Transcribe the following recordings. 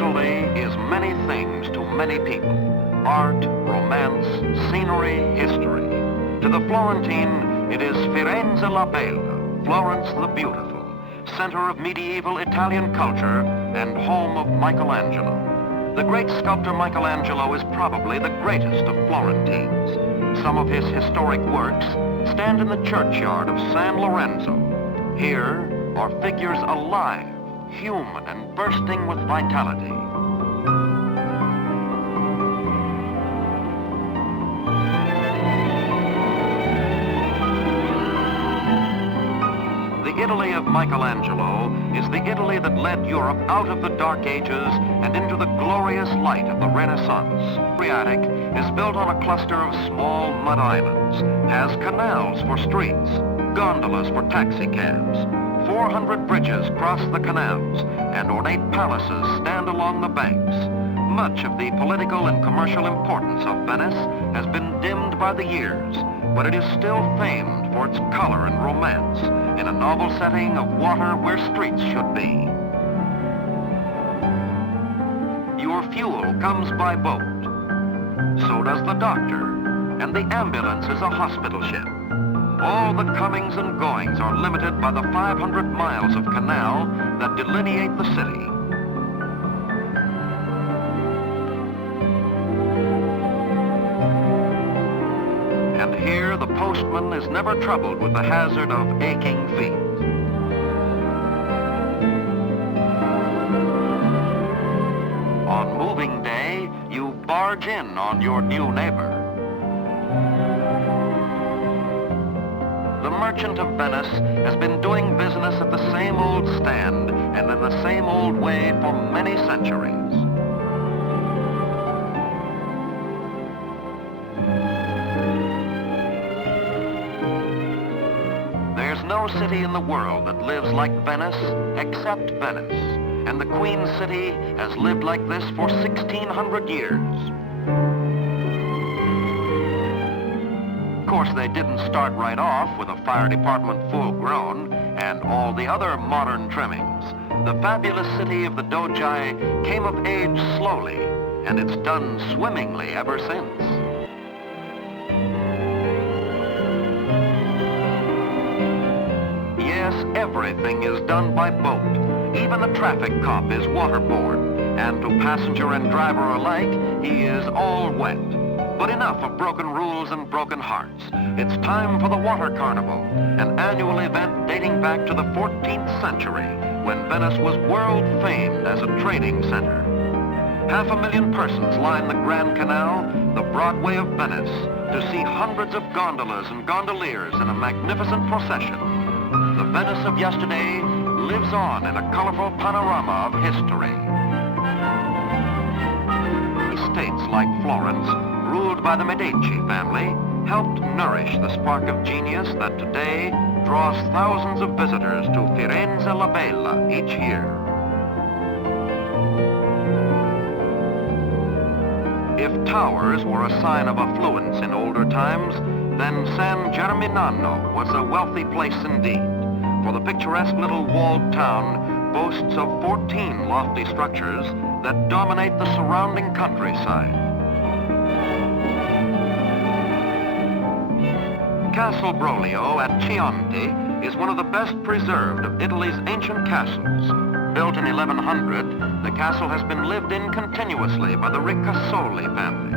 Italy is many things to many people. Art, romance, scenery, history. To the Florentine, it is Firenze la Bella, Florence the Beautiful, center of medieval Italian culture and home of Michelangelo. The great sculptor Michelangelo is probably the greatest of Florentines. Some of his historic works stand in the churchyard of San Loenzo. Here are figures alive, human and bursting with vitality. The Italy of Michelangelo is the Italy that led Europe out of the Dark Ages and into the glorious light of the Renaissance. Adriatic is built on a cluster of small mud islands, has canals for streets, gondolas for taxi cabs. 400 bridges cross the canals, and ornate palaces stand along the banks. Much of the political and commercial importance of Venice has been dimmed by the years, but it is still famed for its color and romance in a novel setting of water where streets should be. Your fuel comes by boat. So does the doctor, and the ambulance is a hospital ship. All the comings and goings are limited by the 500 miles of canal that delineate the city. And here the postman is never troubled with the hazard of aching feet. On moving day, you barge in on your new neighbor. The merchant of Venice has been doing business at the same old stand and in the same old way for many centuries. There's no city in the world that lives like Venice except Venice, and the Queen City has lived like this for 1,600 years. Of course, they didn't start right off with a fire department full grown and all the other modern trimmings. The fabulous city of the Dogi came of age slowly, and it's done swimmingly ever since. Yes, everything is done by boat. Even the traffic cop is waterborne, and to passenger and driver alike, he is all wet. But enough of broken rules and broken hearts. It's time for the Water Carnival, an annual event dating back to the 14th century, when Venice was world famed as a trading center. 500,000 persons line the Grand Canal, the Broadway of Venice, to see hundreds of gondolas and gondoliers in a magnificent procession. The Venice of yesterday lives on in a colorful panorama of history. States like Florence, ruled by the Medici family, helped nourish the spark of genius that today draws thousands of visitors to Firenze la Bella each year. If towers were a sign of affluence in older times, then San Gimignano was a wealthy place indeed, for the picturesque little walled town boasts of 14 lofty structures that dominate the surrounding countryside. Castle Brolio at Chianti is one of the best preserved of Italy's ancient castles. Built in 1100, the castle has been lived in continuously by the Ricasoli family.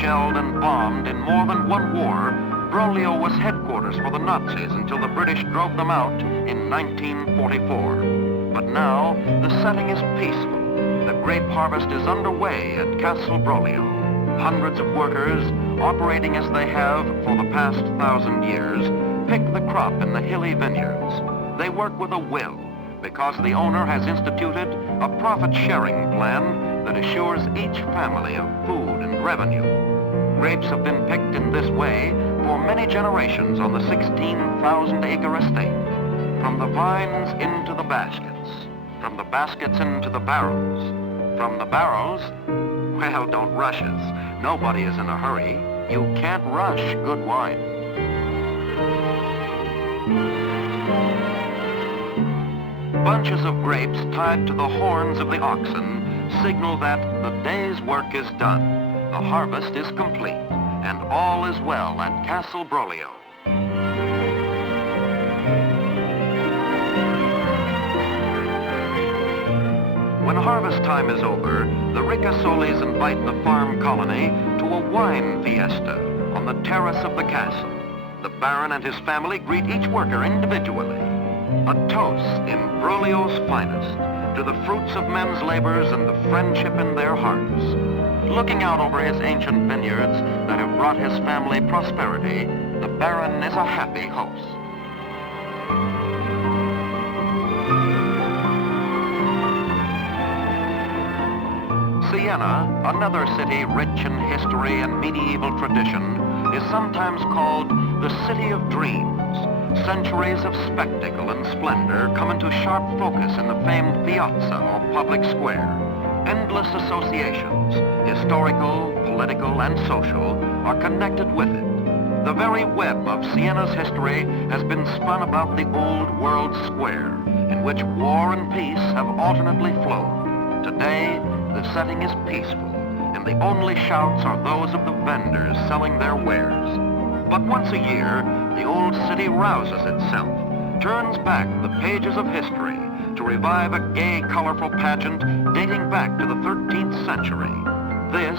Shelled and bombed in more than one war, Brolio was headquarters for the Nazis until the British drove them out in 1944. But now, the setting is peaceful. The grape harvest is underway at Castle Brolio. Hundreds of workers, operating as they have for the past 1,000 years, pick the crop in the hilly vineyards. They work with a will, because the owner has instituted a profit-sharing plan that assures each family of food and revenue. Grapes have been picked in this way for many generations on the 16,000-acre estate. From the vines into the baskets, from the baskets into the barrels, from the barrels, well, don't rush us. Nobody is in a hurry. You can't rush good wine. Bunches of grapes tied to the horns of the oxen signal that the day's work is done, the harvest is complete, and all is well at Castle Brolio. When harvest time is over, the Ricasolis invite the farm colony to a wine fiesta on the terrace of the castle. The Baron and his family greet each worker individually. A toast in Brolio's finest to the fruits of men's labors and the friendship in their hearts. Looking out over his ancient vineyards that have brought his family prosperity, the Baron is a happy host. Siena, another city rich in history and medieval tradition, is sometimes called the City of Dreams. Centuries of spectacle and splendor come into sharp focus in the famed piazza or public square. Endless associations, historical, political, and social, are connected with it. The very web of Siena's history has been spun about the old world square, in which war and peace have alternately flowed. Today, the setting is peaceful, and the only shouts are those of the vendors selling their wares. But once a year, the old city rouses itself, turns back the pages of history to revive a gay, colorful pageant dating back to the 13th century. This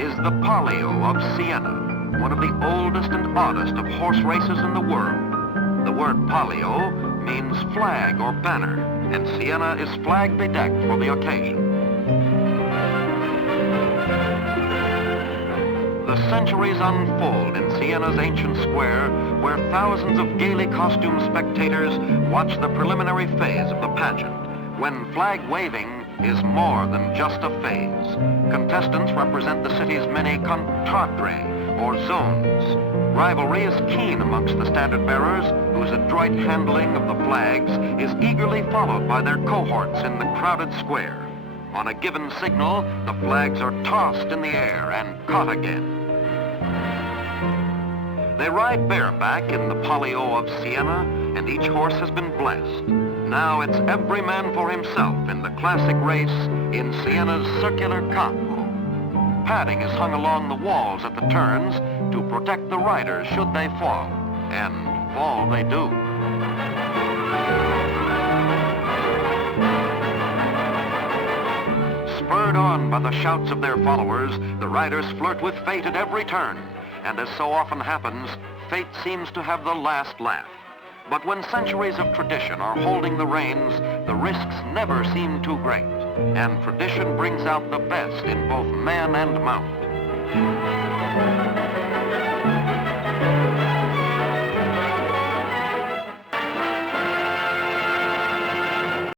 is the Palio of Siena, one of the oldest and oddest of horse races in the world. The word palio means flag or banner, and Siena is flag bedecked for the occasion. The centuries unfold in Siena's ancient square, where thousands of gaily costumed spectators watch the preliminary phase of the pageant, when flag waving is more than just a phase. Contestants represent the city's many contrade, or zones. Rivalry is keen amongst the standard bearers, whose adroit handling of the flags is eagerly followed by their cohorts in the crowded square. On a given signal, the flags are tossed in the air and caught again. They ride bareback in the Palio of Siena, and each horse has been blessed. Now it's every man for himself in the classic race in Siena's circular campo. Padding is hung along the walls at the turns to protect the riders should they fall, and fall they do. Spurred on by the shouts of their followers, the riders flirt with fate at every turn, and as so often happens, fate seems to have the last laugh. But when centuries of tradition are holding the reins, the risks never seem too great, and tradition brings out the best in both man and mount.